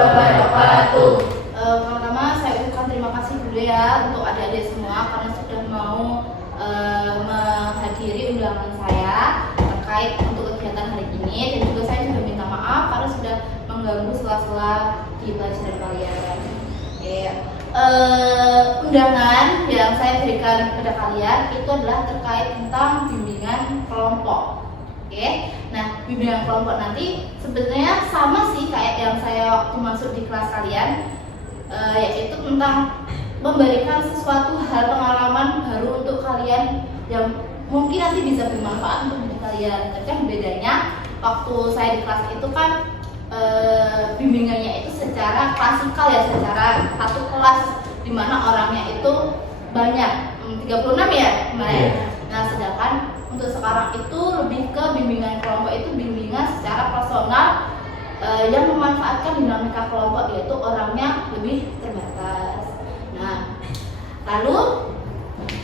wabarakatuh. Pertama saya ucapkan terima kasih dulu ya untuk adik-adik semua karena sudah mau menghadiri undangan saya terkait untuk kegiatan hari ini, dan juga saya juga minta maaf karena sudah mengganggu sela-sela di pelajaran kalian. Undangan yang saya berikan kepada kalian itu adalah terkait tentang bimbingan kelompok. Nah, bimbingan kelompok nanti sebenarnya sama sih kayak yang saya waktu masuk di kelas kalian, yaitu tentang memberikan sesuatu hal pengalaman baru untuk kalian yang mungkin nanti bisa bermanfaat untuk diri kalian. Tapi kan bedanya waktu saya di kelas itu kan bimbingannya itu secara klasikal ya, secara satu kelas di mana orangnya itu banyak, 36 ya kemarin. Nah, sedangkan untuk sekarang itu lebih ke bimbingan kelompok itu bimbingan secara personal yang memanfaatkan dinamika kelompok, yaitu orangnya lebih terbatas. Nah, lalu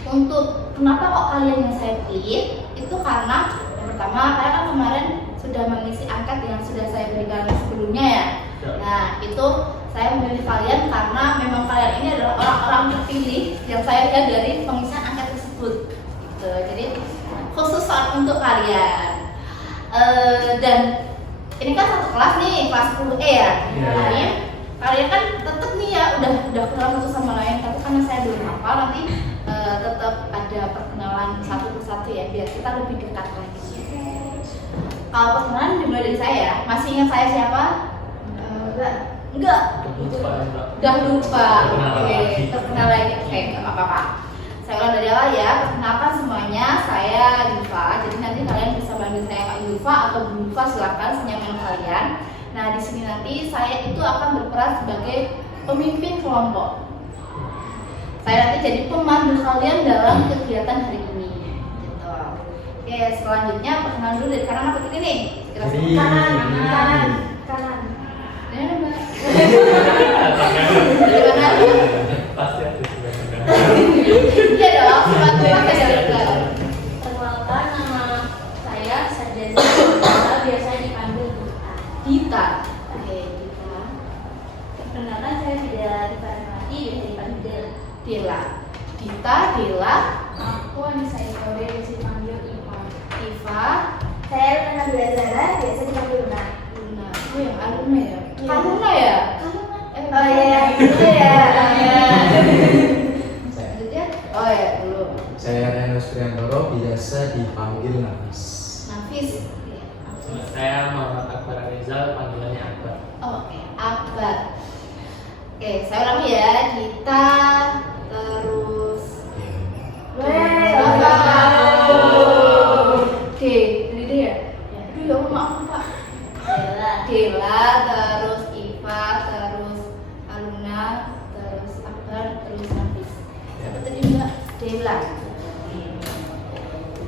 untuk kenapa kok kalian yang saya pilih itu karena yang pertama kalian kan kemarin sudah mengisi angket yang sudah saya berikan sebelumnya ya. Nah, itu saya memilih kalian karena memang kalian ini adalah orang-orang terpilih yang saya lihat dari pengisian angket tersebut gitu. Jadi khusus untuk kalian. Dan ini kan satu kelas nih, kelas 10E ya. Makanya kalian kan tetap nih ya udah kenal satu sama lain, tapi karena saya belum hafal nanti tetap ada perkenalan satu persatu ya biar kita lebih dekat lagi. Kalau perkenalan dimulai dari saya, masih ingat saya siapa? Enggak. Udah lupa. Oke, terkenal lagi. Oke, enggak apa-apa. Saya ulang dari awal ya. Perkenalkan semuanya, saya Yulfa. Jadi nanti kalian bisa panggil saya Kak Yulfa atau Bu Yulfa, silakan senyaman kalian. Nah, di sini nanti saya itu akan berperan sebagai pemimpin kelompok. Saya nanti jadi pemandu kalian dalam kegiatan hari ini. Gitu. Oke, selanjutnya perkenalan dulu dari kanan apa kiri nih? Kanan. Dari mana, Mbak? Dari mana? Pasti ada juga. Iya dong, sepatu pakai dari belakang. Perkenalkan, nama saya Sajazah, biasanya dipanggil Dita. Oke, Dita. Perkenalkan, saya Fidela Dipanmati, biasa dipanggil Dila. Dita, Dila. Aku Anissa Ikode, biasa dipanggil Iva. Iva. Saya Luna Zara, biasa dipanggil Luna. Luna. Oh, yang Aluna ya? Iya. Kaluna ya? Oh iya, itu ya. Selanjutnya? Oh ya, dulu. Saya Renus Priantoro, biasa dipanggil Nafis. Nafis. Saya Muhammad Akbar Rizal, panggilannya Akbar. Oke, Akbar. Oke, saya ulangi ya. Dita, terus Oke, ini dia. Aduh ya Allah, maaf Pak. Dela, terus Iva, terus Aluna, terus Akbar, terus Nafis. Siapa tadi Mbak? Dela.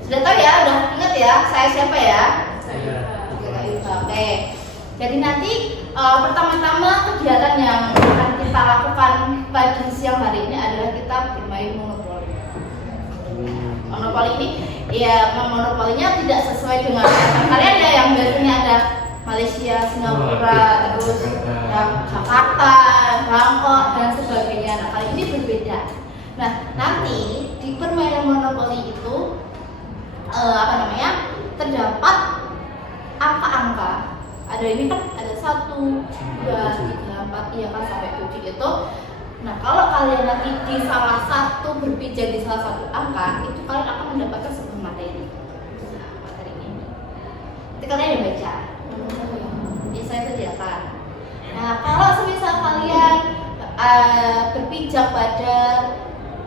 Sudah tahu ya, udah ingat ya, saya siapa ya? Oke, Kak Iva. Oke. Jadi nanti pertama-tama kegiatan yang akan kita lakukan pada siang hari ini adalah kita bermain monopoli. Monopoli ini, ya monopolinya tidak sesuai dengan kalian ya, yang biasanya ada Malaysia, Singapura, terus Jakarta, Bangkok dan sebagainya. Nah, kali ini berbeda. Nah, nanti di permainan monopoli itu terdapat angka-angka. Ada ini kan ada 1, 2, 3, 4, iya kan sampai 7 itu. Nah, kalau kalian nanti di salah satu berpijak di salah satu angka, itu kalian akan mendapatkan sebuah materi. Nah, materi ini. Nanti kalian yang baca. Ya, saya sediakan. Nah, kalau semisal kalian berpijak pada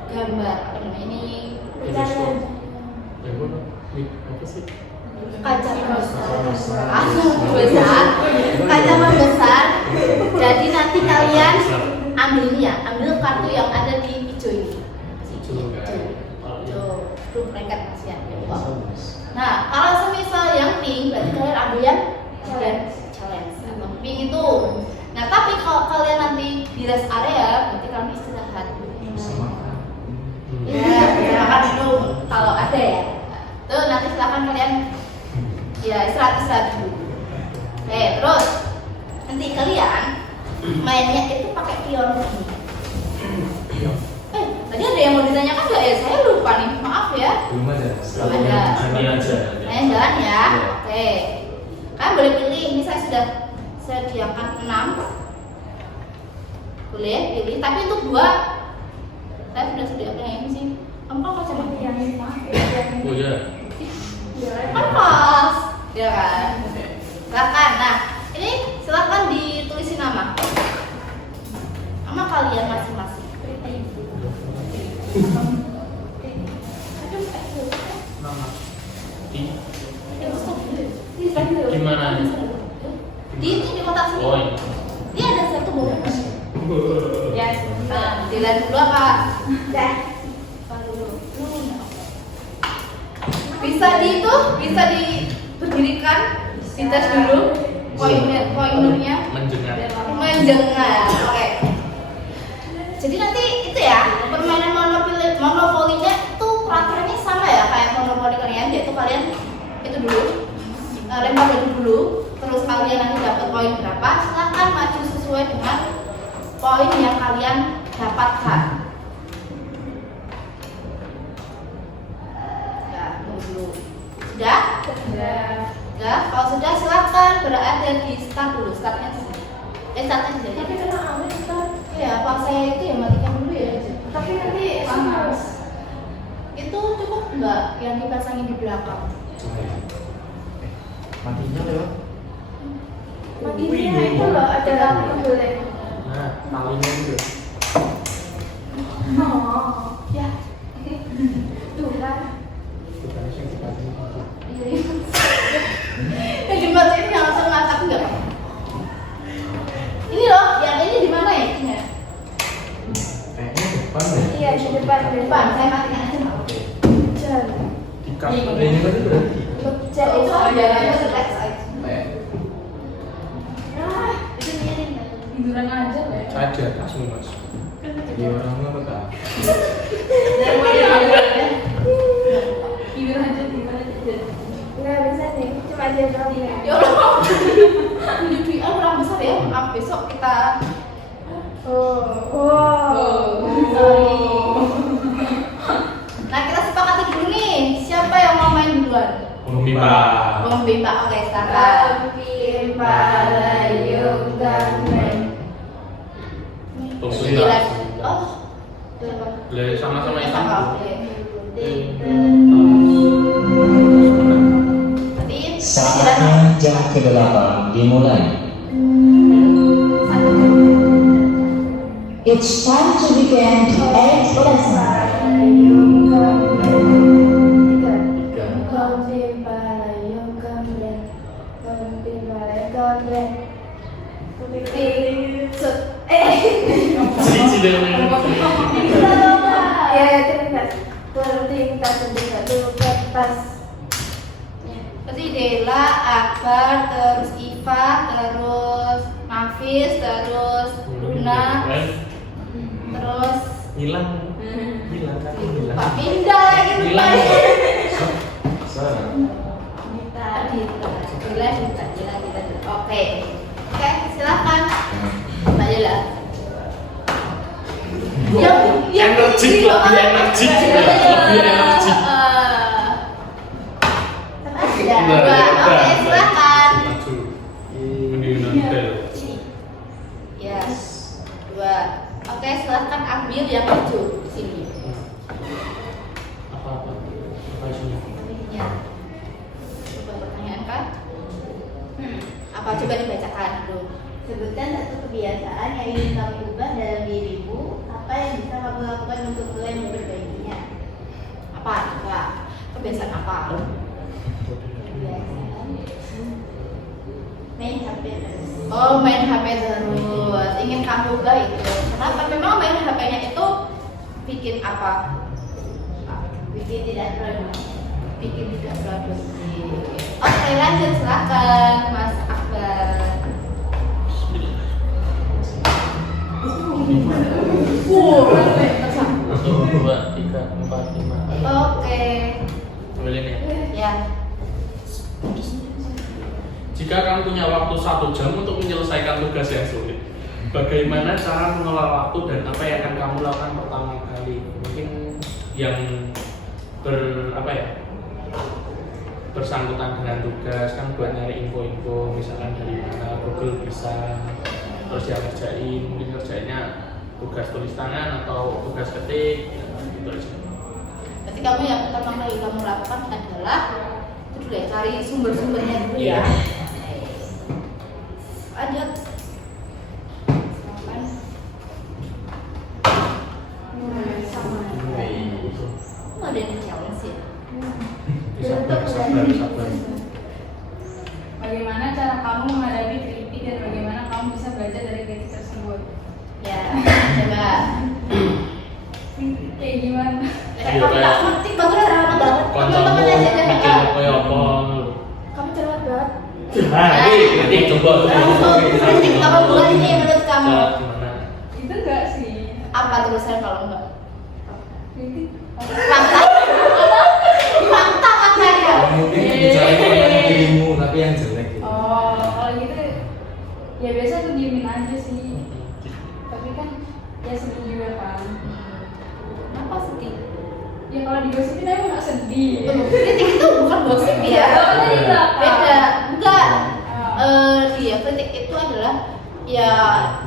gambar, ini Apa sih? kaca besar. Jadi nanti kalian ambil kartu yang ada di hijau ini. Hijau, lengket Mas ya. Nah, kalau semisal yang pink, berarti kalian ambil yang challenge atau pink itu. Nah, tapi kalau kalian nanti di rest area, berarti kalian istirahat. Ya, makan dulu kalau ada ya. Tuh, nanti silakan kalian ya istirahat dulu. Oke, terus nanti kalian mainnya itu pakai pion ini. Tadi ada yang mau ditanyakan nggak ya? Saya lupa nih, maaf ya. Belum ada. Belum ada. Ini aja. Main jalan ya. Iya. Oke. Kalian boleh pilih. Ini saya sudah sediakan 6. Boleh pilih. Tapi untuk 2 saya sudah sediakan yang ini sih. Kamu kan kacamata yang ini. Oh iya. Kan pas. Ya kan. Silakan. Nah, ini silakan ditulisin nama. Nama kalian masing-masing. Nama. Gimana? Di kotak sini. Oh ini. Dia ada satu bonus. Ya, Nah, dilihat dulu apa? dah. Bisa berdirikan, dites dulu poinernya. Menjengar. Menjengar. Oke. Jadi nanti itu ya, permainan monopolinya itu peraturannya sama ya kayak monopoli kalian, yaitu kalian itu dulu lempar dulu, terus kalian nanti dapat poin berapa, silakan maju sesuai dengan poin yang kalian dapatkan. Ya, tunggu dulu. Sudah? Sudah. Kalau sudah silakan berada di start dulu, startnya di sini. Startnya di sini. Tapi kena awet kan. Ya, pas saya itu ya matikan dulu ya. Tapi nanti Panas. Itu cukup enggak yang dipasangin di belakang? Matinya lewat. Matinya itu loh ada lampu boleh. Nah, talinya juga. Oh, ya. Tuh kan. Bukan yang dikasih. Ya dimatiin yang langsung ngangkat enggak? Ini loh, yang ini di mana ya? Ini ya? Kayaknya depan deh. Iya, di depan. Depan, saya matikan aja nggak apa-apa. Jan. Dikat. Ini kan berarti. Jan itu Oh, ada jalannya selek aja. Ah, itu miring. Tiduran aja ya. Saya di atasmu mas. Di orangmu apa tak? Tidur aja, tidur aja. Nggak bisa nih, cuma dia doang ya. Ya Allah. Ini VR kurang besar ya. Maaf, besok kita. Sorry. Nah, kita sepakati dulu nih. Siapa yang mau main duluan? Bimba. Bom Bimba, oke, start. Bimba layung gandeng. Tunggu Sembilan. ya. Oh, Boleh sama-sama sama. hitam. Oke. Berarti Saatnya jam ke-8 dimulai. It's time to begin the 8th lesson. Cici dan Berarti Dela, Akbar, terus Iva, terus Nafis, terus Luna, terus hilang. Hilang kan hilang. Pak Pindah lagi Hilang. rupanya. Iya. Dila. Oke, silakan. Mbak Dila. Energik, lebih energik, lebih energik. Oke, silakan. Maju. Mendingan bel. Yes. 2. Oke, silakan ambil yang maju di sini. Apa isinya? Ya. Coba pertanyaan kan? Apa coba dibacakan dulu. Sebutkan satu kebiasaan yang ingin kamu ubah dalam dirimu. Apa yang bisa kamu lakukan untuk mulai memperbaikinya? Apa? Coba. Kebiasaan apa? Kebiasaan main HP terus. Oh, main HP terus. Ingin kamu ubah itu. Kenapa? Memang main HP-nya itu bikin apa? Bikin tidak produktif. Bikin tidak produktif. Oke, lanjut silakan Mas Akbar. Satu, dua, tiga, empat, lima. Oke. Boleh nih. Ya. Jika kamu punya waktu 1 jam untuk menyelesaikan tugas yang sulit, Bagaimana cara mengelola waktu dan apa yang akan kamu lakukan pertama kali? Mungkin yang bersangkutan dengan tugas kan buat nyari info-info, misalkan dari mana Google bisa, terus dia kerjain, mungkin kerjainnya tugas tulis tangan atau tugas ketik, gitu aja. Berarti kamu yang pertama kali kamu lakukan adalah itu dulu ya, cari sumber-sumbernya dulu ya. Iya. Lanjut. Silakan. Kok ada yang challenge ya? Sabar. Bagaimana cara kamu menghadapi kritik dan bagaimana kamu bisa belajar dari kritik tersebut? Ya, coba. Kayak gimana? Kamu tak ngerti banget ramah banget. Koncomu mikir kayak apa? Kamu cerewet banget. Kritik coba. Kritik apa bukan ini menurut kamu? Gimana? Itu enggak sih. Apa tulisan kalau enggak? Kritik. Fakta. Fakta makanya. Mungkin bicara tentang dirimu tapi yang jelek gitu. Oh, kalau gitu ya biasa tuh diemin aja sih. Tapi kan ya sedih juga kan. Apa sedih? Ya kalau digosipin aja nggak sedih. Kritik itu bukan gosip ya. Beda. Enggak. Dia kritik itu adalah ya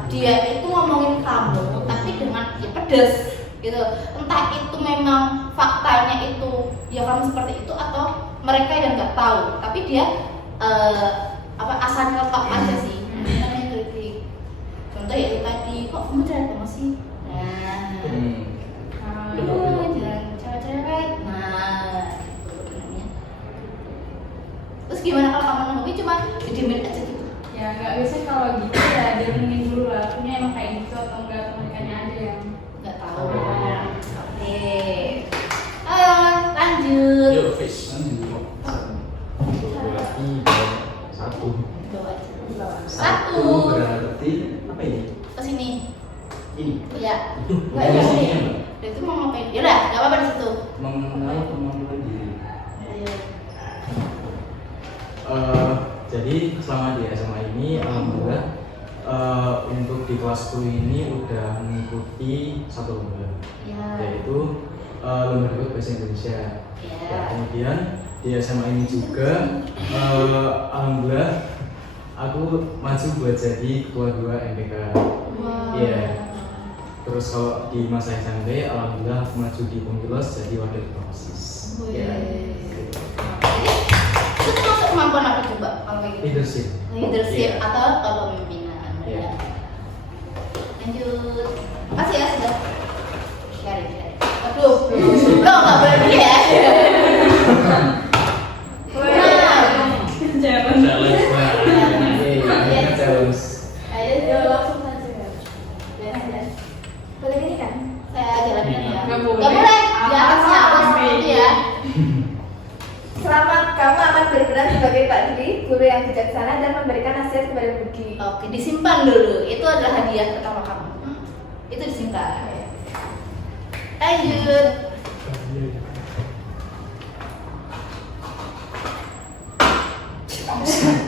dia itu ngomongin kamu tapi dengan ya pedas gitu. Entah itu memang faktanya itu ya kamu seperti itu atau mereka yang nggak tahu tapi dia asal ngetok aja sih. Namanya kritik. Contoh ya itu tadi, kok kamu cerewet banget sih? Nah, jangan cerewet. Nah, itu namanya. Terus gimana kalau kamu nanggepin cuma didiemin aja gitu? Ya nggak biasa kalau gitu ya dengerin dulu lah. Punya emang kayak gitu atau enggak atau mereka aja yang Nggak tahu. Oke. Lanjut. Yuk, fish. Satu. Satu. Berarti apa ini? Kesini. Ini. Ya. Bukan di sini ya, Mbak? Dia itu mau ngapain? Ya udah, nggak apa-apa di situ. Mengenal kemampuan diri. Ayo. Jadi selama di SMA ini alhamdulillah untuk di kelasku ini udah mengikuti satu lomba, Ya. yaitu lomba debat bahasa Indonesia. Ya. Ya, kemudian di SMA ini juga alhamdulillah aku maju buat jadi ketua 2 MPK. Wow. Iya. Terus kalau di masa SMP alhamdulillah aku maju di Pemilos jadi wakil ketua OSIS. Wih. Ya. Itu termasuk kemampuan apa coba kalau kayak gitu? Leadership. Leadership Iya. atau kepemimpinan. Iya. Lanjut. Makasih ya sudah sharing. Aduh, lo nggak boleh begini ya. jangan. Challenge banget. Iya, challenge. Ayo jawab langsung saja. Dan boleh gini kan? Saya jalanin ya. Nggak Nggak boleh. boleh. Di atasnya awas seperti ya. Selamat, kamu akan berperan sebagai Pak Dwi, guru yang bijaksana dan memberikan nasihat kepada Budi. Oke, disimpan dulu. Itu adalah hadiah pertama kamu. Itu disimpan. Lanjut.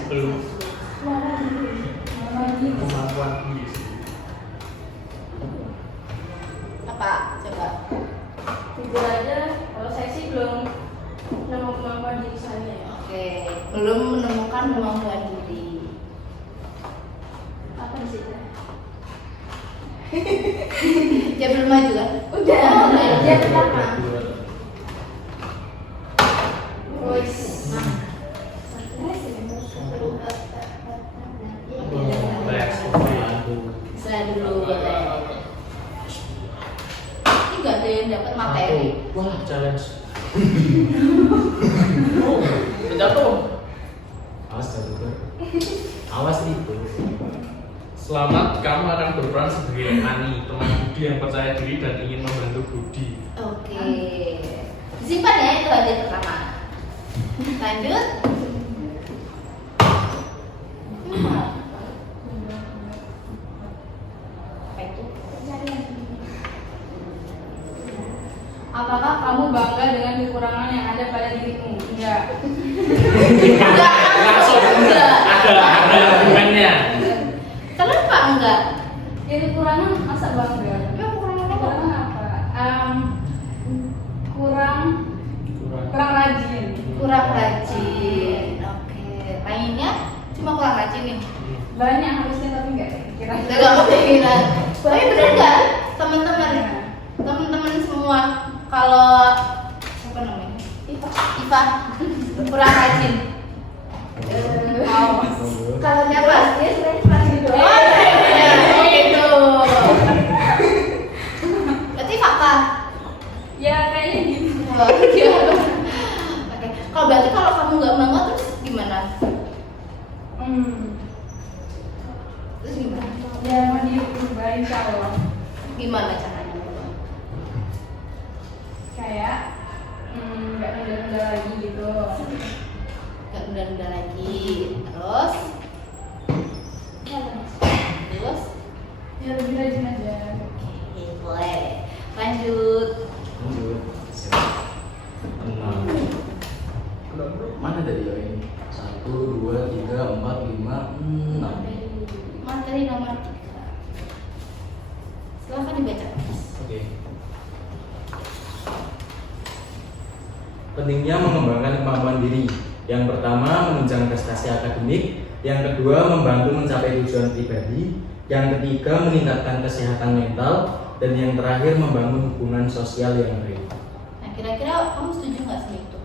Belum kemampuan diri. Apa? Coba. Jujur aja, kalau saya sih belum nemu kemampuan diri saya ya. Oke, belum menemukan kemampuan diri. Apa di situ? Ya belum maju kan? Udah, Oh, udah. dia pertama. Wis. Saya dulu. Ini nggak ada yang dapat materi. Wah, challenge. Jatuh. Awas jatuh. Awas itu. Selamat, kamu akan berperan sebagai Ani, teman Budi yang percaya diri dan ingin membantu Budi. Oke. Simpan ya, itu hadiah pertama. Lanjut. Apa itu? Apakah kamu bangga dengan kekurangan yang ada pada dirimu? Enggak. Langsung Enggak. ada argumennya. Kenapa enggak? Ya kekurangan masa bangga. Emang kekurangan apa? Kekurangan apa? Kurang kurang rajin. Kurang rajin. Oke. Lainnya cuma kurang rajin nih. Banyak harusnya tapi nggak kira. Udah gak kepikiran. Tapi bener nggak teman-teman? Teman-teman semua kalau siapa namanya? Iva kurang rajin. Kalau siapa? Dia sebenarnya cuma gitu. Oh iya, gitu. Berarti fakta. Ya kayaknya gitu. Oh, iya. Oke. Berarti kalau kamu nggak bangga terus gimana? Terus gimana? Ya mau diubah insya Allah. Gimana caranya? Kayak nggak nunda-nunda lagi gitu. Nggak nunda-nunda lagi. Terus? Terus? Ya lebih rajin aja. Oke, boleh. Lanjut. Lanjut. 6. Mana tadi ya ini? 1, 2, 3, 4, 5, 6. Materi nomor 3. Silahkan dibaca. Oke. Pentingnya mengembangkan kemampuan diri. Yang pertama, menunjang prestasi akademik. Yang kedua, membantu mencapai tujuan pribadi. Yang ketiga, meningkatkan kesehatan mental. Dan yang terakhir, membangun hubungan sosial yang baik. Nah, kira-kira kamu setuju nggak sama itu?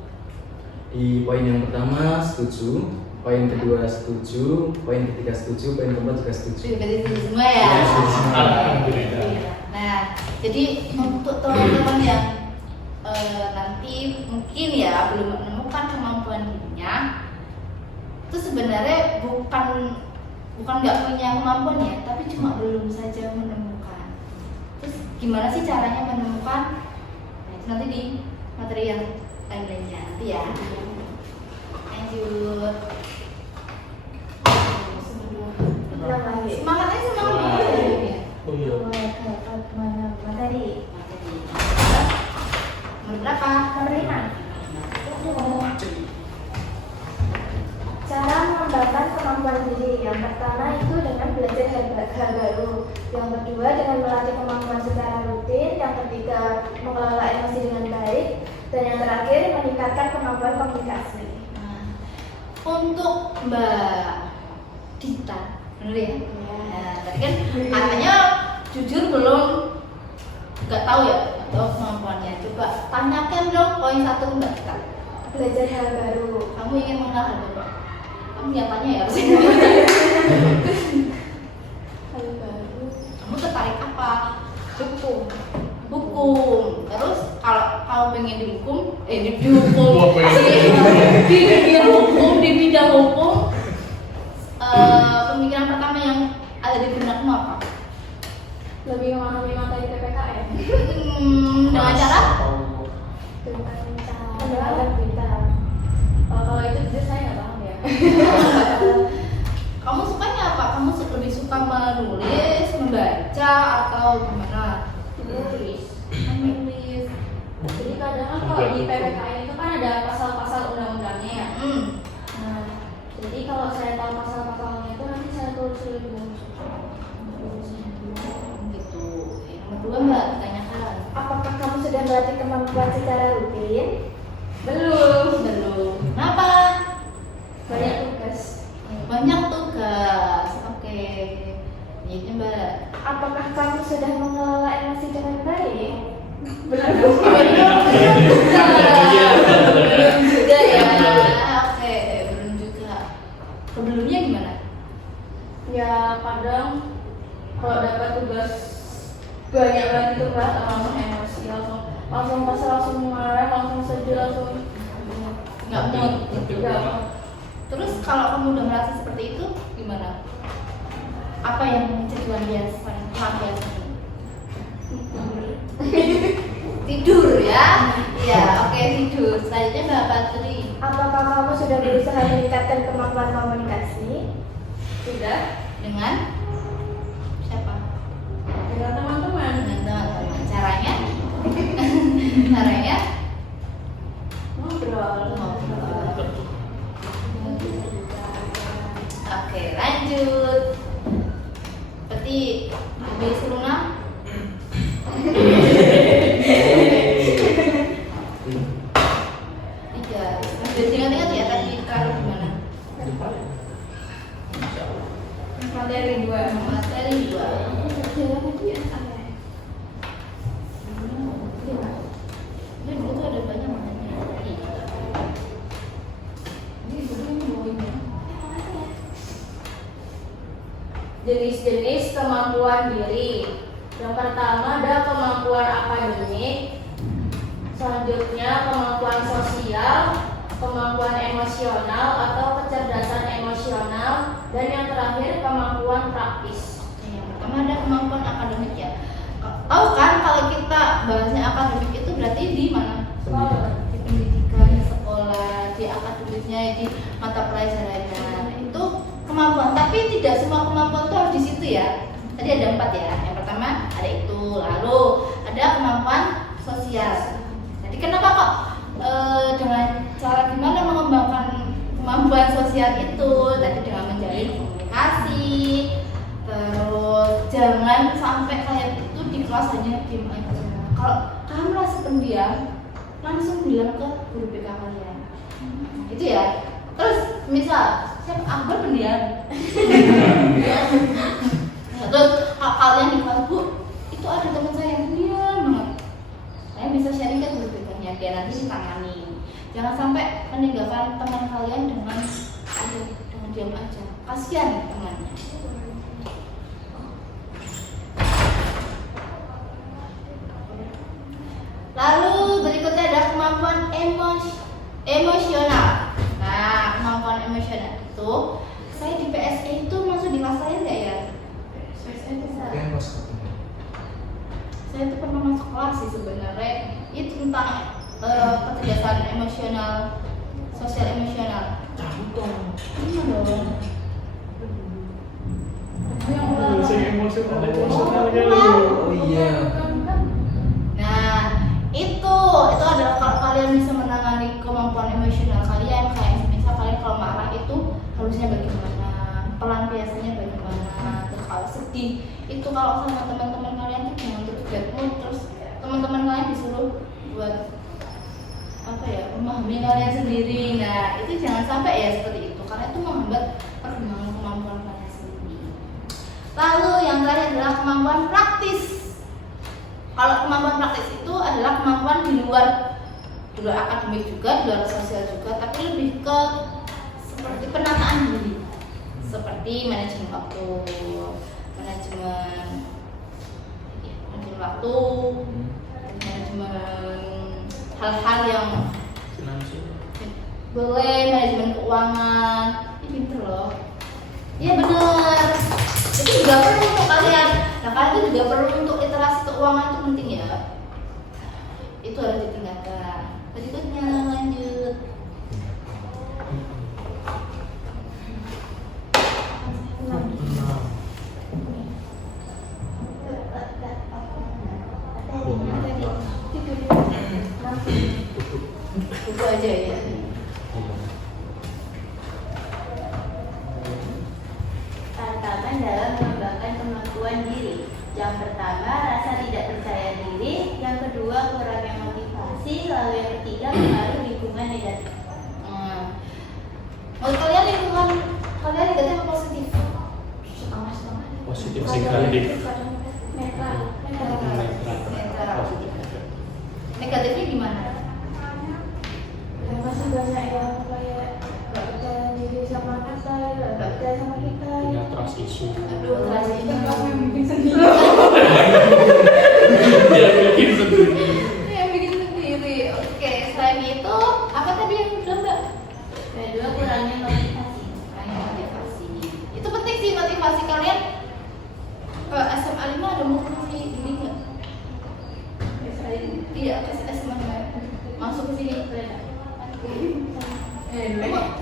Di poin yang pertama setuju, poin kedua setuju, poin ketiga setuju, poin keempat juga setuju. Berarti setuju semua ya? Ya, setuju semua. Alhamdulillah. Nah, jadi untuk teman-teman yang nanti mungkin ya belum menemukan kemampuan dirinya, itu sebenarnya bukan nggak punya kemampuan ya, tapi cuma belum saja menemukan. Terus gimana sih caranya menemukan? Nah, itu nanti di materi yang lainnya nanti ya. Lanjut. Semangatnya semangat dulu ya. Oh iya. Mana materi? Materi. Nomor berapa? Nomor 5. Cara mengembangkan kemampuan diri. Yang pertama itu dengan belajar hal baru. Yang kedua dengan melatih kemampuan secara rutin. Yang ketiga mengelola emosi dengan baik. Dan yang terakhir meningkatkan kemampuan komunikasi. Nah, untuk Mbak Dita, bener ya? Nah, tadi kan katanya jujur belum nggak tahu ya, nggak tahu kemampuannya. Coba tanyakan dong poin 1 Mbak Dita. Belajar hal baru. Kamu ingin mengenal hal baru? Kamu nyatanya ya? Hal baru. Kamu tertarik apa? Hukum. Hukum. Terus kalau pengen dihukum, dihukum Wah, pengen di dunia hukum, di bidang hukum, pemikiran pertama yang ada di benakmu apa? Lebih memahami materi PPKN. Dengan cara? Tentang berita. Kalau itu jujur saya nggak paham ya. Kamu sukanya apa? Kamu lebih suka menulis, membaca, atau gimana? Menulis. Menulis. Jadi kadang kan kalau di PPKN itu kan ada pasal-pasal undang-undangnya ya. Nah, jadi kalau saya tahu pasal-pasalnya itu nanti saya tulis lebih bagus. Gitu. Yang kedua Mbak ditanyakan. Apakah kamu sudah melatih kemampuan secara rutin? Belum. Kenapa? Banyak tugas. Banyak tugas. Oke. Ini Mbak. Apakah kamu sudah mengelola emosi dengan baik? Belum juga ya. Oke, belum juga. Sebelumnya gimana? Ya kadang kalau dapat tugas banyak banget itu kan langsung emosi, langsung pas langsung marah, langsung sedih, langsung Nggak mood. nggak. Terus kalau kamu udah merasa seperti itu gimana? Apa yang menjadi lampiasan? Tidur ya? Iya, oke tidur. Selanjutnya Mbak Patri. Apakah kamu sudah berusaha meningkatkan kemampuan komunikasi? Sudah Dengan siapa? dengan teman-teman. Dengan teman-teman. Caranya? Caranya? Ngobrol. Oke, lanjut. Berarti habis Luna. Tiga. Masih ingat-ingat ya tadi taruh di mana? Materi 2. Materi 2. Ini dulu tuh ada banyak materi. Ini dulu yang bawahnya. Jenis-jenis kemampuan diri. Yang pertama ada kemampuan akademik, selanjutnya kemampuan sosial, kemampuan emosional atau kecerdasan emosional, dan yang terakhir kemampuan praktis. Yang pertama ada kemampuan akademik ya. Tahu kan kalau kita bahasnya akademik itu berarti di mana? Di pendidikan, di sekolah, di akademiknya, di mata pelajarannya. Itu kemampuan, tapi tidak semua kemampuan itu harus di situ ya. Tadi ada 4 ya. Yang pertama ada itu, lalu ada kemampuan sosial. Jadi kenapa kok dengan cara gimana mengembangkan kemampuan sosial itu? Tadi dengan menjalin komunikasi, terus jangan sampai kayak itu di kelas hanya diam aja. Kalau kamu merasa pendiam, langsung bilang ke guru BK kalian. Itu ya. Terus misal siapa Akbar pendiam. Terus kalian di kelas, Bu, itu ada teman saya yang pendiam banget. Saya bisa sharing ke guru BK-nya biar nanti ditangani. Jangan sampai meninggalkan teman kalian dengan diam aja. Kasihan temannya. Lalu berikutnya ada kemampuan emosional. Nah, kemampuan emosional itu saya di PSE itu masuk di kelas lain nggak ya? PSE bisa. Saya itu pernah masuk kelas sih sebenarnya. Itu tentang kecerdasan emosional, sosial emosional. Iya dong. Emosional Oh iya. Nah, itu adalah kalau kalian bisa menangani kemampuan emosional kalian, kayak misal kalian kalau marah itu harusnya bagaimana, pelampiasannya bagaimana, terus kalau sedih itu kalau sama teman-teman kalian tuh jangan terus bad mood, terus teman-teman kalian disuruh buat apa ya, memahami kalian sendiri. Nah, itu jangan sampai ya seperti itu, karena itu menghambat perkembangan kemampuan kalian sendiri. Lalu yang terakhir adalah kemampuan praktis. Kalau kemampuan praktis itu adalah kemampuan di luar akademik juga, di luar sosial juga, tapi lebih ke seperti penataan diri, seperti manajemen waktu, manajemen waktu, manajemen hal-hal yang boleh, manajemen keuangan. Ini pinter loh. Iya bener. Itu juga perlu untuk kalian. Nah, kalian itu juga perlu untuk literasi keuangan, itu penting ya. Itu harus ditingkatkan. Berikutnya lanjut. Buku aja ya. Tantangan dalam mengembangkan kemampuan diri. Yang pertama, rasa tidak percaya diri. Yang kedua, kurangnya motivasi. Lalu yang ketiga, pengaruh lingkungan negatif. Menurut kalian lingkungan kalian negatif atau positif? Setengah-setengah. Positif sekali. Netral. Negatifnya gimana? Ya, masih banyak yang kayak nggak percaya diri sama kita, nggak percaya sama kita. Punya trust issue. Aduh, terasa ini Yang bikin sendiri. Dia bikin sendiri. yang bikin sendiri. Oke, selain itu apa tadi yang udah Mbak? Kedua, kurangnya motivasi. Kurangnya motivasi. Itu penting sih motivasi kalian. SMA 5 ada motivasi ini nggak? Iya, ke SMA 5 masuk ke sini.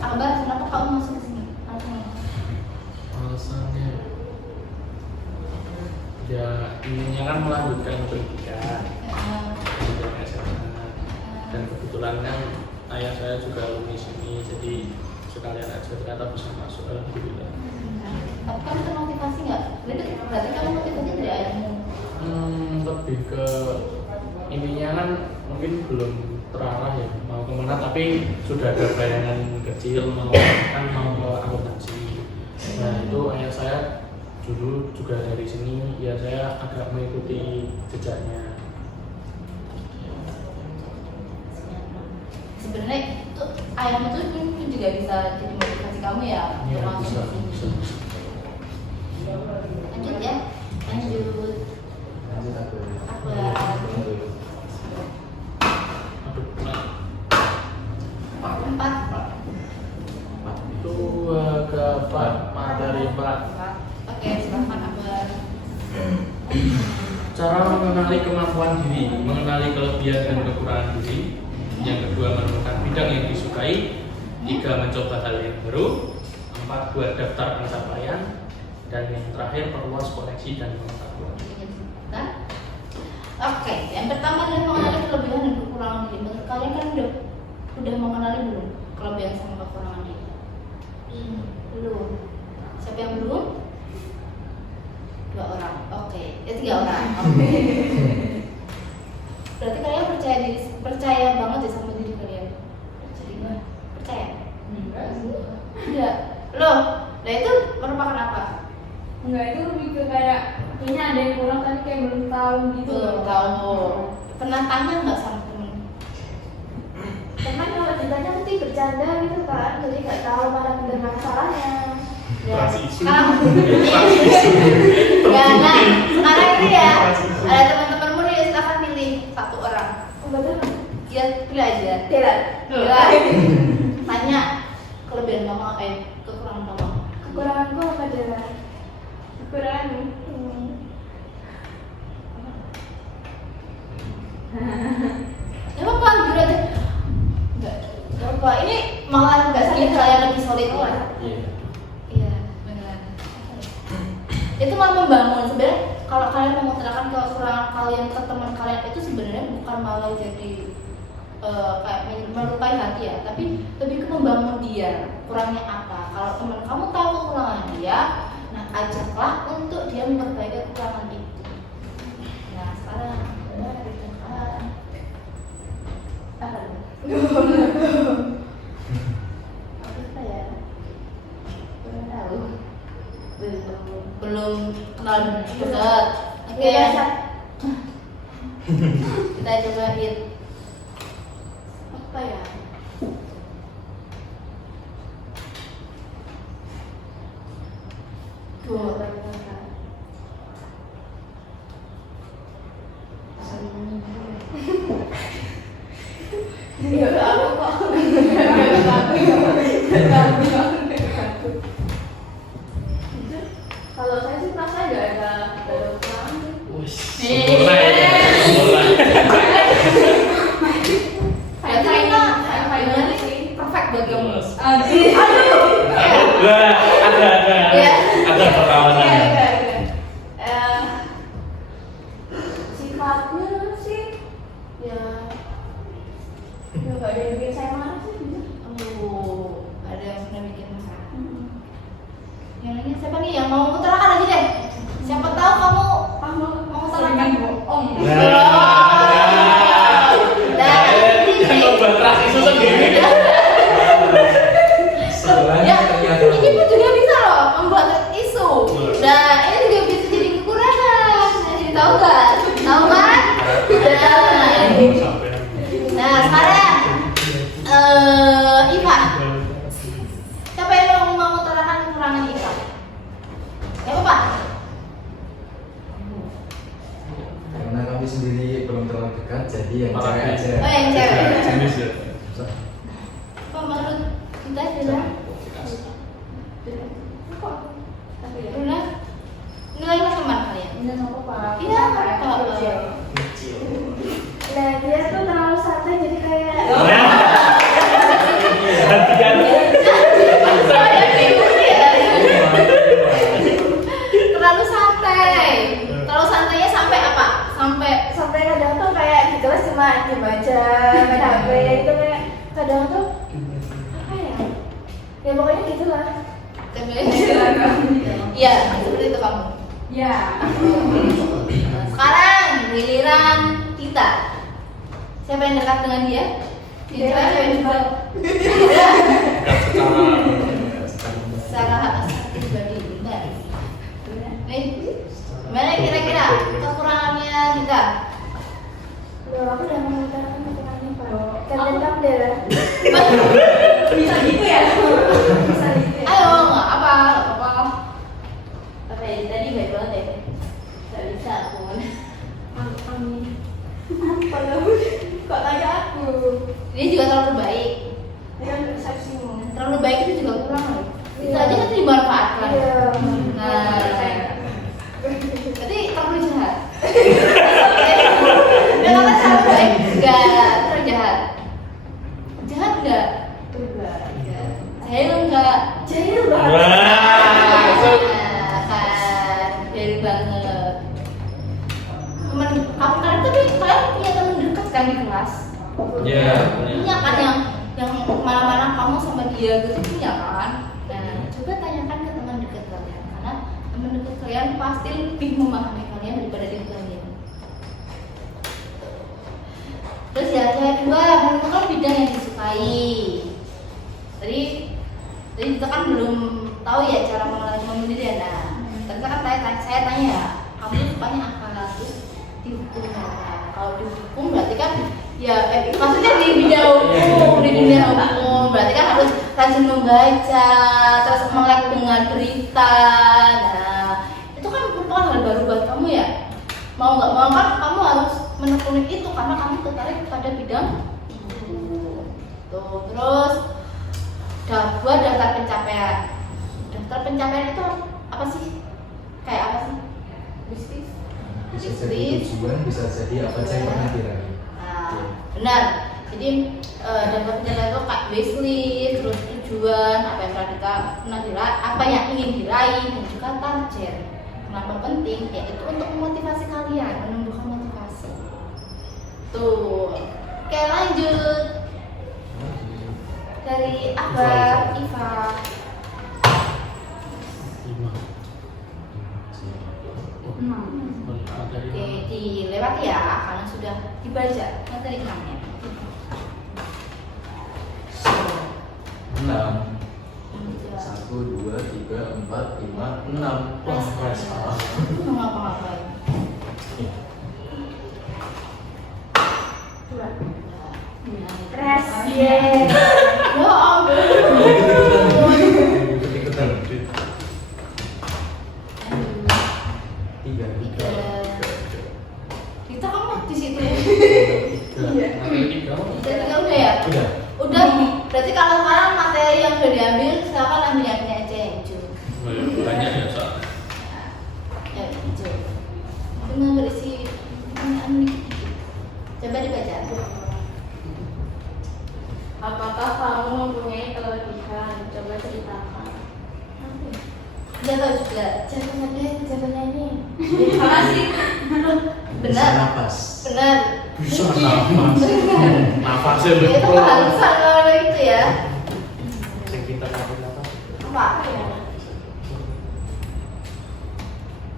Akbar, kenapa kamu masuk ke sini? Alasannya ya intinya kan melanjutkan pendidikan pendidikan SMA, dan kebetulan kan ayah saya juga alumni sini, jadi sekalian aja ternyata bisa masuk, alhamdulillah. Tapi kamu termotivasi nggak? Berarti kamu motivasi dari ayahmu. Lebih ke intinya kan mungkin belum terarah ya mau kemana, tapi sudah ada bayangan kecil mau ke akuntansi. Nah itu ayah saya dulu juga dari sini, ya saya agak mengikuti jejaknya. Sebenarnya itu ayahmu tuh mungkin juga bisa jadi motivasi kamu ya Iya untuk bisa, masuk ke sini. bisa. Lanjut ya, lanjut. Lanjut aku. Apa? Aduh, nah, 4. dua ke 4 materi 4. Oke, silakan Akbar. Cara mengenali kemampuan diri, mengenali kelebihan dan kekurangan diri. Yang kedua, menemukan bidang yang disukai. 3, mencoba hal yang baru. 4, buat daftar pencapaian. Dan yang terakhir, perluas koneksi dan pengetahuan. Nah, oke, yang pertama adalah mengenali kelebihan dan kekurangan diri. Menurut kalian kan udah mengenali belum kelebihan sama kekurangan diri? Belum. Siapa yang belum? 2 orang. Oke, 3 orang. Oke. Berarti kalian percaya banget ya sama diri kalian? Percaya? Enggak. Loh, nah itu merupakan apa? Enggak, itu lebih ke kayak kayaknya ada yang kurang tapi kayak belum tahu gitu. Belum tahu. Pernah tanya nggak sama temen? Teman kalau ditanya mesti bercanda gitu kan, jadi nggak tahu mana benar mana salahnya. Operasi isu. Sekarang ya, nah sekarang ini ya ada teman-temanmu nih, silahkan pilih 1 orang. Betul. Ya pilih aja. Tidak. Tanya kelebihan kamu kekurangan kamu. Kekuranganku apa adalah Kekurangan. Ya apa jujur aja. Enggak. Apa ini malah nggak sakit kalian lebih solid ya. Iya. Iya, benar. Itu malah membangun. Sebenarnya kalau kalian mengutarakan kekurangan kalian ke teman kalian itu sebenarnya bukan malah jadi kayak melukai hati ya, tapi lebih ke membangun dia. Kurangnya apa? Kalau teman kamu tahu kekurangan dia, nah ajaklah untuk dia memperbaiki kekurangan itu. Nah sekarang apa ya? Belum tahu. Belum kenal dekat. Oke. Kita coba hit. Apa ya? Tuh. Iya, aku kok. Kalau saya sih merasa nggak ada kekurangan sih. Mulai. Berarti kita finally perfect bagi kamu. Wah, ada perlawanan. Sifatnya sih ya nggak ada yang bikin saya marah sih. Oh, ada yang sudah bikin masalah. Yang lainnya siapa nih yang mau utarakan aja deh? Siapa tahu kamu mau utarakan? Bohong. Kalau baterai itu sendiri. Ya, ini pun juga bisa loh membuat isu. Nah, ini juga bisa jadi kekurangan. Jadi tahu nggak? Tahu kan? Nah, sekarang Iva. Siapa yang mau utarakan kekurangan Iva? Ya apa? Karena kami sendiri belum terlalu dekat, jadi yang Malah cewek aja. Oh, yang cewek. Jenis ya. Apa menurut kita adalah Luna nilainya teman kalian? Ini apa pak? Iya, apa? Nah dia tuh terlalu santai jadi kayak Terlalu santai. Terlalu santainya sampai apa? sampai kadang tuh kayak di kelas cuma diem aja main HP itu kayak kadang tuh apa ya? Ya pokoknya gitulah. Iya, seperti itu kamu. Ya. Sekarang giliran kita. Siapa yang dekat dengan dia? Siapa yang dekat? Secara asli pribadi benar. Nih, gimana kira-kira kekurangannya kita? Loh, aku udah mengutarakan kekurangannya Pak. Kalian kamu deh. Bisa gitu ya? Bisa gitu ya? Ayo, apa? Apa ya tadi baik banget ya? Gak bisa aku. Amin. Apa kamu? Kok tanya aku? Dia juga terlalu baik. Dia kan persepsimu. Terlalu baik itu juga kurang loh. Itu aja kan dimanfaatkan. Iya. Nah, berarti terlalu jahat. Dan kata terlalu baik enggak, terlalu jahat. Jahat enggak? Enggak. Jahil enggak? Jahil banget. Nah, kan jahil banget. Teman kamu kalian tapi kalian punya teman dekat kan di kelas? Iya. Punya kan yang kemana-mana kamu sama dia gitu punya kan? Nah, coba tanyakan ke teman dekat kalian karena teman dekat kalian pasti lebih memahami kalian daripada diri kalian. Terus ya, yang kedua, menentukan bidang yang disukai. Tadi kita kan belum tahu ya cara memilih ya. Nah, tadi kan saya tanya, kamu sukanya apa? Terus di hukum apa? Kalau di hukum berarti kan ya maksudnya di bidang hukum, di dunia hukum berarti kan harus rajin membaca, terus melek dengan berita. Nah, itu kan merupakan hal baru buat kamu ya. Mau nggak mau kan kamu harus menekuni itu karena kamu tertarik pada bidang itu. Tuh, terus buat daftar pencapaian. Daftar pencapaian itu apa sih? Kayak apa sih? Bisnis. Bisa jadi tujuan, bisa jadi apa aja yang pernah diraih. Nah, benar. Jadi daftar pencapaian itu kayak wishlist, terus tujuan, apa yang pernah diraih, apa yang ingin diraih, dan juga target. Kenapa penting? Yaitu untuk memotivasi kalian, menumbuhkan motivasi. Tuh, oke lanjut. Dari apa? Iva. 5. Oke, dilewati ya, karena sudah dibaca materi 6-nya. 6. 1, 2, 3, 4, 5, 6. Wah, salah. Mau ngapa-ngapain? Res. Ya ampun. Ikut-ikutan. 3. Kita kamu di situ. Iya. Jadi udah ya? Udah. Udah. Berarti kalau sekarang materi yang sudah diambil, silakan ambil yang ini aja yang hijau. Banyak ya soalnya. Ya, hijau. Cuma berisi pertanyaan dikit-dikit. Coba dibaca. Apakah kamu mempunyai kelebihan? Coba ceritakan. Udah tahu juga. Jawabannya ini. Makasih. Bisa Benar. napas. Benar. Bisa nafas. Nafasnya Ya, itu keharusan kalau itu ya. Yang kita pakai nafas. Apa?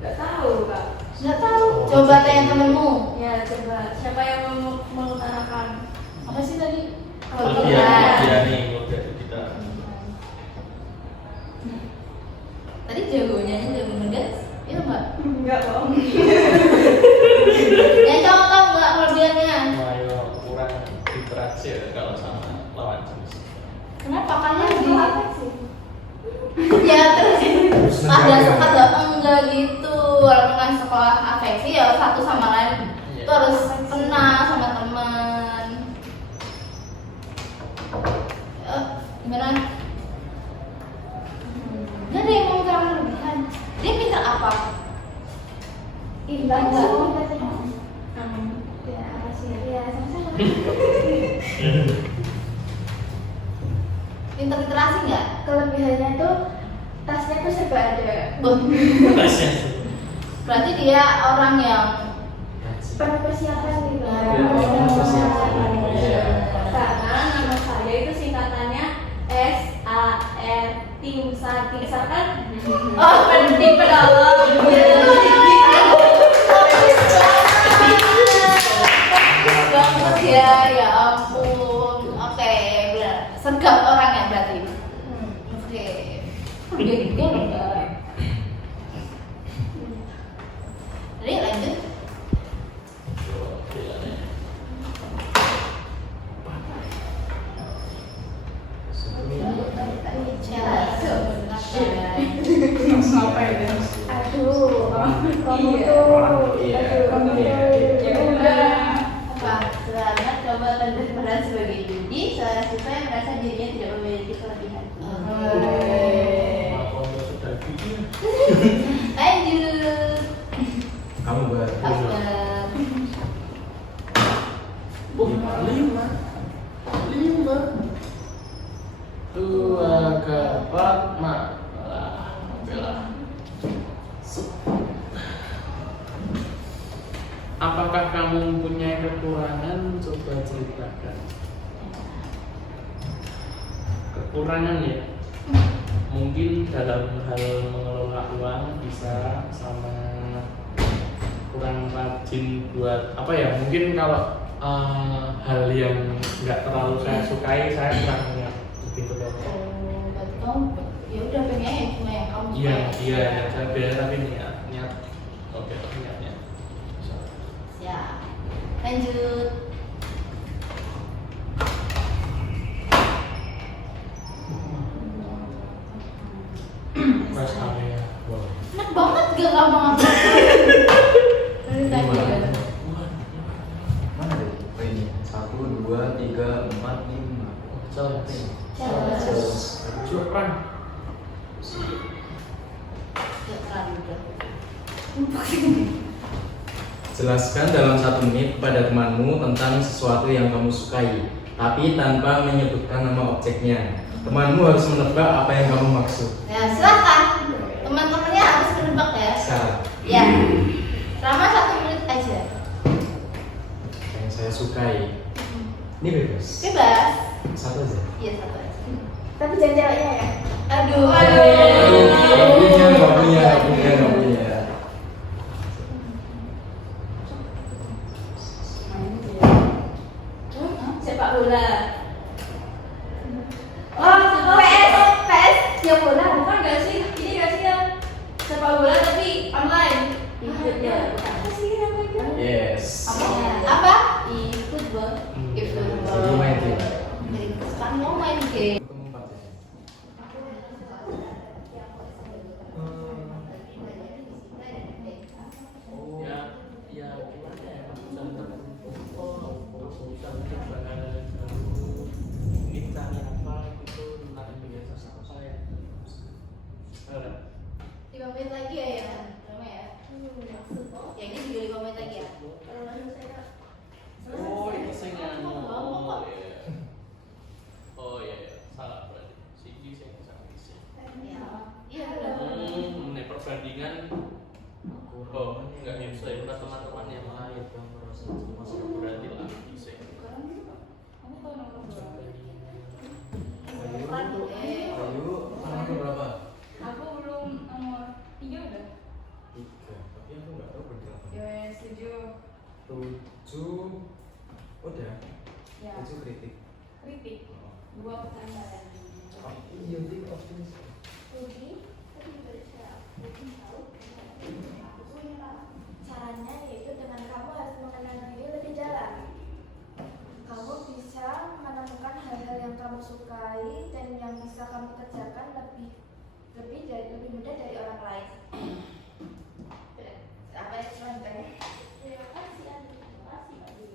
Gak tahu kak. Nggak tahu. Coba tanya temenmu. Ya coba. Siapa yang mengutarakan? Apa sih tadi? Iya nih, kalau dari kita. Tadi jagonya jago mendas. Iya mbak. Enggak bohong. Ya kamu tahu nggak kelebihannya? Ayo kurang interaksi ya kalau sama lawan jenis. Kenapa kalian di? Apa sih? Ya terus ada suka atau enggak gitu. Orang kan sekolah afeksi ya satu sama lain itu harus kenal sama teman. Gimana? Gak ada yang mau terang lebihan. Dia pintar apa? Imbang Enggak. sih katanya. Ya, makasih. Ya, sama-sama. Pintar literasi nggak? Kelebihannya tuh tasnya tuh serba ada. Berarti dia orang yang Penuh persiapan gitu. penuh persiapan. Iya. Karena nama saya itu singkatannya SART. tim SAR kan Oh, penting penolong. Banget ya, ya ampun. Oke, benar. Sergap orangnya berarti. Oke. Udah gitu enggak? Jadi lanjut. Aduh, kamu Iya. tuh, Iya. aduh, kamu Iya. tuh. Ya udah. Apa? Selamat coba tanda peran sebagai judi. Seorang siswa yang merasa dirinya tidak memiliki kelebihan. Apa enggak sudah gitu? Lanjut. Kamu buat Apa? Lima. Dua keempat malah bela. Apakah kamu mempunyai kekurangan? Coba ceritakan. Kekurangan ya? Mungkin dalam hal mengelola uang bisa, sama kurang rajin buat apa ya? Mungkin kalau hal yang nggak terlalu saya sukai, saya kurang niat gitu loh. Oh, berarti kamu ya udah pengen cuma yang kamu Iya, suka. iya, saya beda tapi niat. Oke, niatnya. Ya. Lanjut. Rest area. Wow. Enak banget gak gampang apa? Dari tadi Lima. kan. Mana deh? Oh ini 1, 2, 3, 4, 5. Challenge. Challenge. Ya terlalu udah. Jelaskan dalam 1 menit kepada temanmu tentang sesuatu yang kamu sukai, tapi tanpa menyebutkan nama objeknya. Temanmu harus menebak apa yang kamu maksud. Ya silakan. Teman-temannya harus menebak ya. Sekarang, Ya. Selama 1 menit aja. yang saya sukai. Ini bebas. Bebas. Satu aja. Iya satu aja. Tapi jangan ceweknya ya. Aduh. Nggak punya, nggak punya, nggak punya, nggak punya. Sepak bola. Oh, PS yang bola. Bukan gak sih? Ini gak sih yang sepak bola tapi online? Ikut ya. Apa sih namanya? Yes. Apa? E-football. Itu. Jadi main game. Sekarang mau main game. Ketemu 4 ya. Ya, ya gimana ya? Bisa bisa bahan baru. Ini cari apa gitu tentang media sosial apa ya? 5 menit lagi ya ya. Lama ya. Ya ini juga 5 menit lagi ya. Oh, ini saya nganu. Oh, Oh iya, iya. Salah berarti. Sini saya bisa ngisi. Ya. Iya benar. Ini perbandingan. Oh, enggak bisa ya, udah teman-teman yang lain. Berarti lagi sih. Kamu tahu nomor berapa? Ayo, nomor berapa? Aku belum nomor 3 udah. 3. Tapi aku nggak tahu berapa. Ya, setuju. 7. Udah. Ya, 7 kritik. kritik. 2 pertanyaan. Oh, iya, kritik optimis. Rugi, tapi juga bisa tahu. Caranya yaitu dengan kamu harus mengenal diri lebih dalam. Kamu bisa menemukan hal-hal yang kamu sukai dan yang bisa kamu kerjakan lebih mudah dari orang lain. Apa itu selanjutnya? Terima kasih Andi. Terima kasih Andi.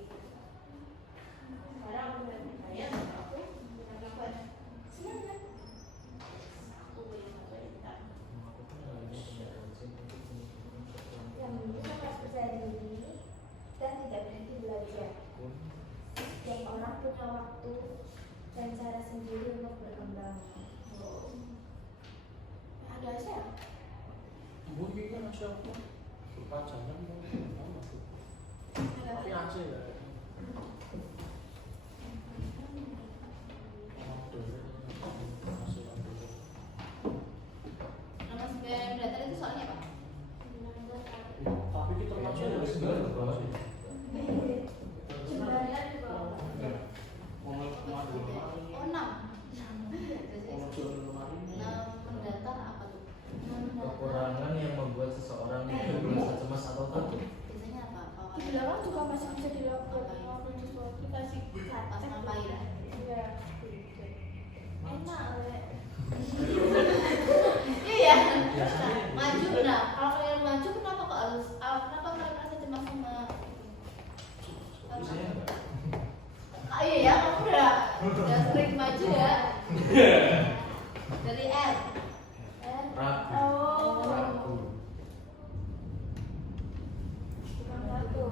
Sekarang aku mulai bertanya aku melakukan semangat. Aku boleh melakukan yang bisa harus percaya diri dan tidak berhenti belajar. Setiap orang punya waktu dan cara sendiri untuk berkembang. Ada aja ya? Mungkin kan masih aku. Lupa jangan mau. Tapi aja ya. 9 ke bawah sih. Sebenarnya di bawah. Mau dulu lemari. Oh 6. Mau jual lemari. Mendatar apa tuh? Kekurangan yang membuat seseorang itu merasa cemas atau takut. Biasanya apa? Di belakang juga masih bisa dilakukan walaupun sesuatu Dikasih Pas ngapain ya? Iya. Enak Le. Iya. Biasanya Maju nah, kalau kalian maju kenapa kok harus kenapa kalian merasa cemas sama Saya enggak. iya ya, kamu udah sering maju ya. Dari R. Ragu. Oh. Ragu. Bukan satu.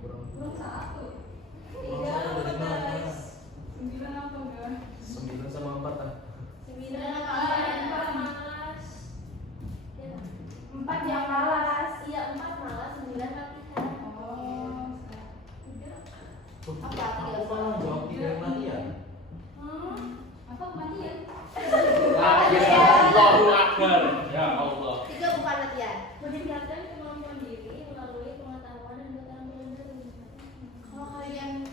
Kurang satu. Kurang saya dari mana? 9 apa enggak? 9 sama 4 ah. 9 4 malas. 4 yang malas. Iya 4 malas, 9 latihan. Oh. Apa? Aku kalau jawab 3 yang latihan. Apa kematian? Allahu Akbar. Ya Allah. 3 bukan latihan. Meningkatkan kemampuan diri melalui pengetahuan dan keterampilan baru. Kalau kalian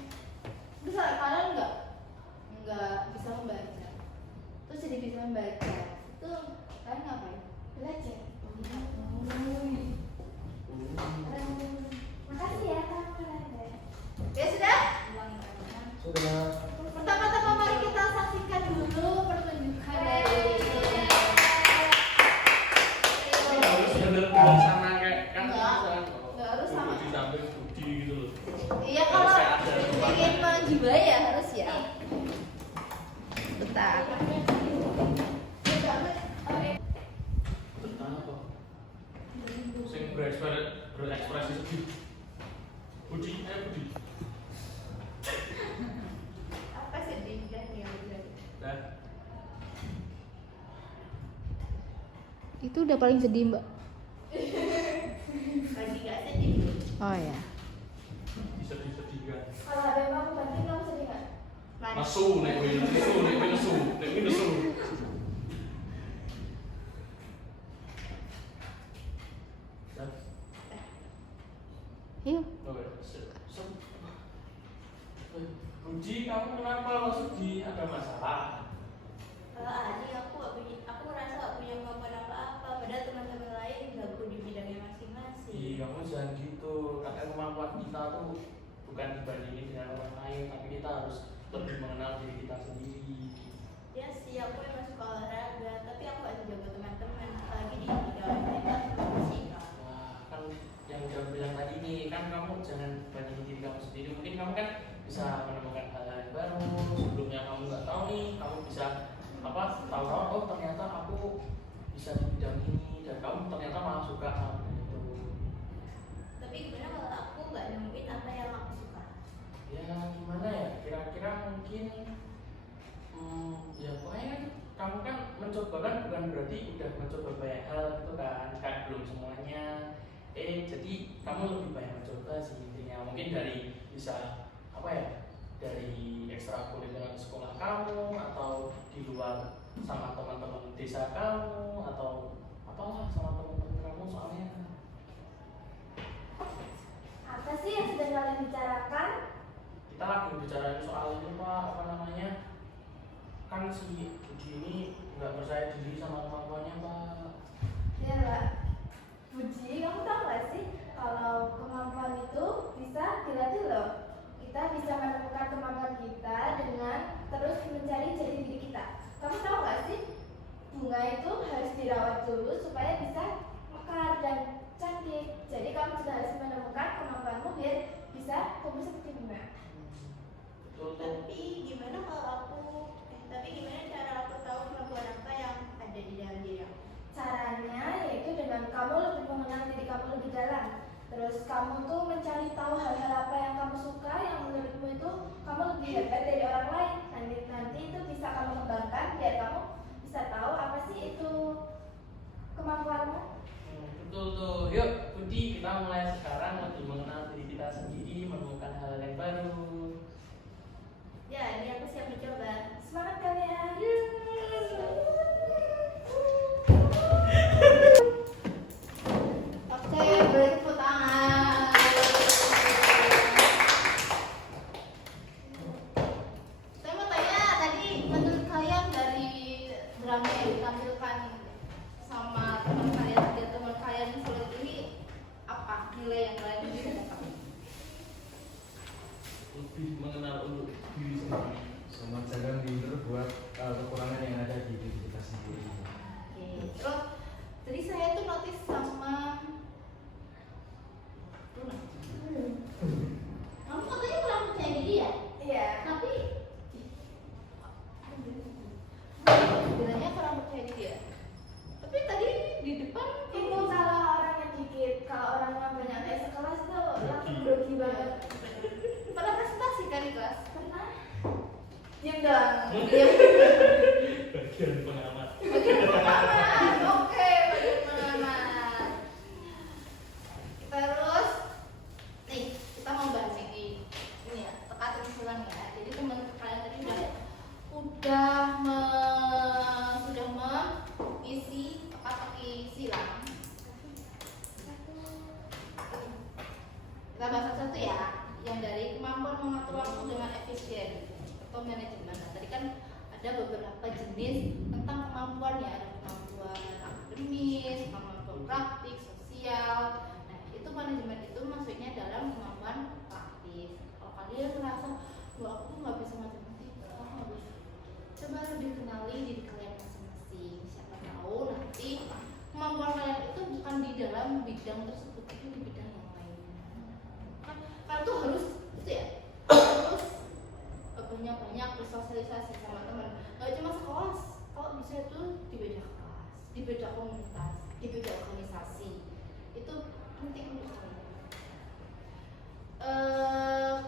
bisa kalian nggak bisa membaca, terus jadi bisa membaca, itu kalian ngapain? Belajar. Makasih ya kamu belajar. Ya sudah. Sudah. Pertama-tama mari kita saksikan dulu pertunjukan dari Harus bener-bener sama kayak kan Nggak harus sama. Budi sampai Budi gitu loh. Iya kalau Harus kayak ada ingin menjiwai ya harus ya. Bentar. Tentang apa? Sing berekspresi sedih. Budi, Budi. Apa sih dan ya udah. Dah. Itu udah paling sedih mbak. Lagi gak sedih. Oh ya. Disedih-sedihkan. Kalau ada yang kamu banting kamu sedih nggak? Nesu, nek kowe nesu. Dah. Yuk. Oke, Budi, kamu kenapa sedih? Ada masalah? Kalau Adi aku merasa gak punya kemampuan apa-apa. Padahal teman-teman lain jago di bidangnya masing-masing. Ih, kamu jangan gitu. Kadang kemampuan kita tuh bukan dibandingin dengan orang lain, tapi kita harus lebih mengenal diri kita sendiri. Ya sih, aku emang suka olahraga, tapi aku gak jago teman-teman. Apalagi di bidang musik. Wah, kan yang udah bilang tadi nih, kan kamu jangan bandingin diri kamu sendiri. Mungkin kamu kan bisa menemukan hal-hal yang baru. Sebelumnya kamu nggak tahu nih, kamu bisa tahu-tahu oh ternyata aku bisa di bidang ini dan kamu ternyata malah suka sama itu. Tapi gimana kalau aku gak nemuin apa yang aku suka? Ya gimana ya, kira-kira mungkin ya pokoknya kamu kan mencoba kan bukan berarti udah mencoba banyak hal gitu kan belum semuanya jadi kamu lebih banyak mencoba sih intinya. Mungkin dari bisa apa ya, dari ekstrakurikuler sekolah kamu atau di luar sama teman-teman desa kamu atau apalah sama teman-teman kamu soalnya. Apa sih yang sedang kalian bicarakan? Kita lagi bicara soal ini Pak, apa namanya, kan si Budi ini nggak percaya diri sama kemampuannya Pak. Ya Mbak. Budi, kamu tahu nggak sih kalau kemampuan itu bisa dilatih loh. Kita bisa menemukan kemampuan kita dengan terus mencari jati diri kita. Kamu tahu nggak sih, bunga itu harus dirawat dulu supaya bisa mekar dan cantik. Jadi kamu juga harus menemukan kemampuanmu biar bisa tumbuh seperti bunga. Tapi gimana cara aku tahu kemampuan apa yang ada di dalam diri aku? Caranya yaitu dengan kamu lebih mengenal diri kamu lebih dalam. Terus kamu tuh mencari tahu hal-hal apa yang kamu suka, yang menurutmu itu kamu lebih hebat dari orang lain. Nanti itu bisa kamu kembangkan biar kamu bisa tahu apa sih itu kemampuanmu. Betul tuh. Yuk Budi, kita mulai sekarang lebih mengenal diri kita sendiri, menemukan hal yang baru. Ya, ini aku siap mencoba. Semangat kalian. Oke, beri tepuk tangan. lebih mengenal untuk diri sendiri. Sama jangan minder buat kekurangan yang ada di diri kita sendiri. Oke, terus jadi saya tuh notice sama Luna. Kamu katanya kurang percaya diri ya? Iya. Tapi bilangnya kurang percaya diri ya? Tapi tadi di depan Itu salah orangnya dikit. Kalau orangnya banyak kayak sekelas tuh langsung grogi banget. pernah presentasi kan di kelas? Pernah? Diam dong. Bagian pengamat. Bagian pengamat, oke, bagian pengamat. Terus, nih kita mau bahas ini ya, teka-teki silang ya. Jadi teman kalian tadi sudah mengisi teka-teki silang. Kita bahas satu ya, yang dari kemampuan mengatur waktu dengan efisien atau manajemen. Nah, tadi kan ada beberapa jenis tentang kemampuan ya, ada kemampuan akademis, kemampuan praktik, sosial. Nah, itu manajemen itu maksudnya dalam kemampuan praktis. Kalau kalian merasa bahwa aku nggak bisa matematika, harus coba lebih kenali diri kalian masing-masing. Siapa tahu nanti kemampuan kalian itu bukan di dalam bidang tersebut, tapi di bidang yang lain. Kan kalian tuh harus itu ya, harus banyak-banyak bersosialisasi sama teman. Gak cuma sekelas, kalau bisa itu di beda kelas, di beda komunitas, di beda organisasi. Itu penting untuk kalian.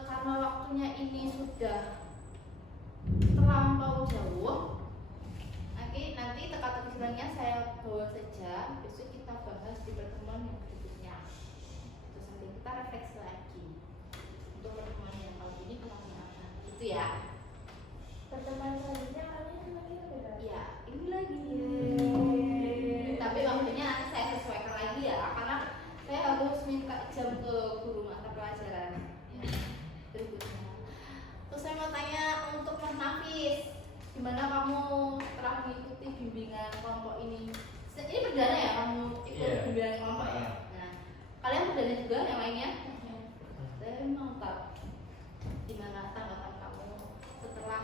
Karena waktunya ini sudah terlampau jauh, nanti teka-teki silangnya saya bawa saja. Besok kita bahas di pertemuan yang berikutnya. Itu sambil kita refleksi lagi untuk pertemuan yang kali ini kenapa gitu ya. Pertemuan selanjutnya kalian lagi beda. Iya, ini lagi. Tapi waktunya nanti saya sesuaikan lagi ya, karena saya harus minta jam ke guru mata pelajaran ya, berikutnya. Terus saya mau tanya untuk Mas Nafis, gimana kamu telah mengikuti bimbingan kelompok ini? Ini perdana ya kamu ikut bimbingan kelompok ya? Nah, kalian perdana juga yang lainnya? Saya mantap. Gimana tanggapan kamu setelah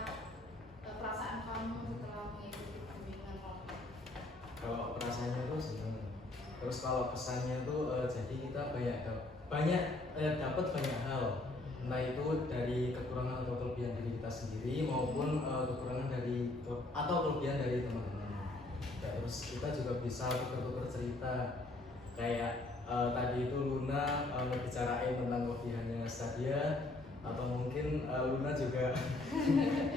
perasaan kamu setelah mengikuti bimbingan kelompok? Kalau perasaannya tuh seneng. Terus kalau pesannya tuh jadi kita dapat banyak hal. Entah itu dari kekurangan atau kelebihan diri kita sendiri maupun kekurangan dari atau kelebihan dari teman-teman. Ya, terus kita juga bisa tukar-tukar cerita. Kayak tadi itu Luna ngebicarain tentang kelebihannya Stadia, atau mungkin Luna juga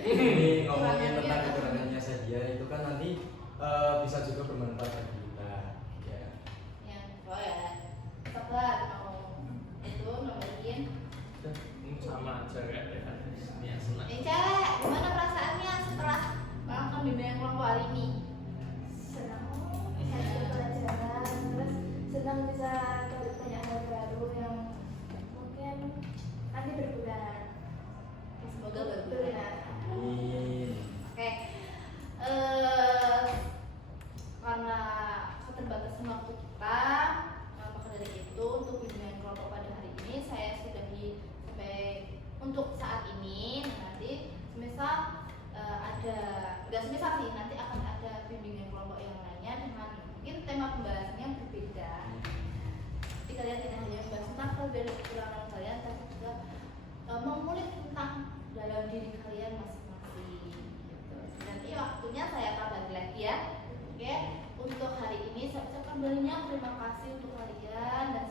ini ngomongin tentang kekurangannya Stadia. Itu kan nanti bisa juga bermanfaat bagi kita. Ya. Ya, oh ya, sabar mau itu nomoriin. Sama aja kan ya, senang. Cek, gimana perasaannya setelah melakukan bimbingan kelompok hari ini? Senang, saya juga pelajaran, terus senang bisa tahu banyak hal baru yang mungkin nanti berguna. Semoga berguna. Amin. Oke, karena keterbatasan waktu kita, maka dari itu untuk bimbingan kelompok pada hari ini saya sudahi sampai untuk saat ini. Nanti semisal nanti akan ada bimbingan kelompok yang lainnya dengan mungkin tema pembahasannya berbeda. Jadi kalian tidak hanya membahas tentang kelebihan dan kekurangan kalian, tapi juga mengulik tentang dalam diri kalian masing-masing. Gitu. Nanti waktunya saya kabari lagi ya. Oke, untuk hari ini saya ucapkan banyak terima kasih untuk kalian dan